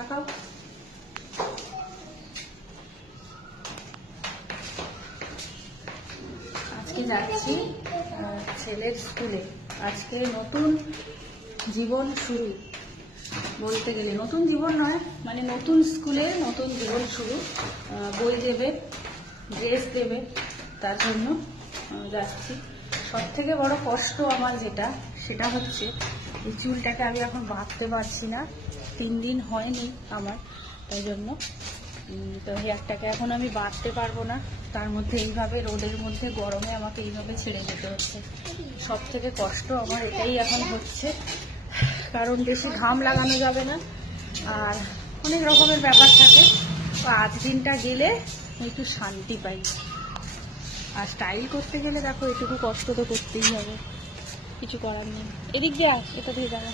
তাকাও। আজকে যাচ্ছি ছেলের স্কুলে। আজকে নতুন জীবন শুরু, বলতে গেলে নতুন জীবন নয়, মানে নতুন স্কুলে নতুন জীবন শুরু। বই দেবে, ড্রেস দেবে, তার জন্য যাচ্ছি। সব থেকে বড় কষ্ট আমার সেটা হচ্ছে এই চুলটাকে আমি এখন বাঁধতে পারছি না। 3 দিন হয়নি আমার, তাই জন্য তো হেয়ারটাকে এখন আমি বাঁধতে পারবো না। তার মধ্যে এইভাবে রোদের মধ্যে গরমে আমাকে এইভাবে ছেড়ে যেতে হচ্ছে। সব থেকে কষ্ট আমার এটাই এখন হচ্ছে, কারণ বেশি ঘাম লাগানো যাবে না, আর অনেক রকমের ব্যাপার থাকে। তো আজ দিনটা গেলে একটু শান্তি পাই। আর স্টাইল করতে গেলে দেখো এটুকু কষ্ট তো করতেই হবে, কিছু করার নেই। এদিক দিয়ে এটা দিয়ে যাবো।